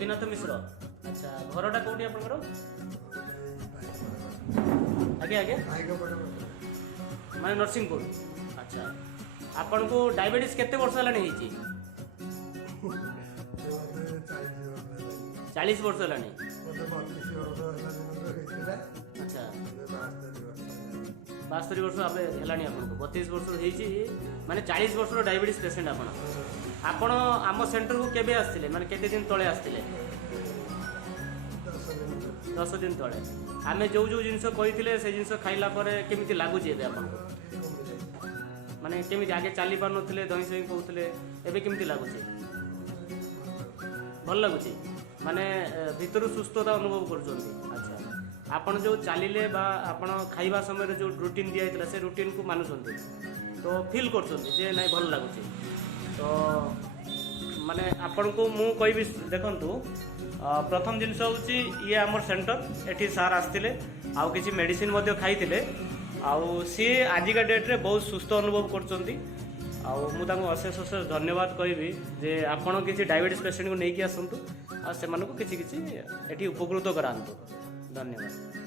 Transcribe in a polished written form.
योगीनाथ मिश्र। अच्छा घरटा कौटी आपनकर? आगे आगे माने नरसिंहपुर। अच्छा आपन को डायबिटीज केते वर्ष हलानी हेची? 40 वर्ष हलानी। अच्छा 72 वर्ष आप हलानी आपन को 32 वर्ष हेची माने 40 वर्ष डायबिटीज पेशेंट आपन। आपन आम सेंटर को केबे आस्तिले माने केते दिन तळे आस्तिले? 10 दिन तळे। आमे जो जो जिंस कहिथिले से जिंस खाइला परे केमिति लागुची एबे आपन माने केमिति आगे चाली पार नथिले दही सही कहउथिले एबे केमिति लागुची? भल लागुची माने भीतर सुस्थता अनुभव करछन्ती। अच्छा आपण जो चालिले बा आपण खाइबा समय जो रूटीन दिया हैतला से रूटीन को मानुछन्ती तो फील करछन्ती जे नाही भल लागुची। तो माने आपण को मु कहबी देखंतु प्रथम जिनस होची ये आमर सेंटर एठी सार आस्तिले आउ किछि मेडिसिन मध्ये खाइतिले आउ सी आजिका डेट रे बहुत सुस्थ अनुभव करछन्ती। आउ मु तांको अशेष अशेष धन्यवाद कहबी जे आपण किछि डायबिटीज पेशेंट को नेकी आसंतु आ से मानको किछि किछि एठी उपकृत करांतु। धन्यवाद।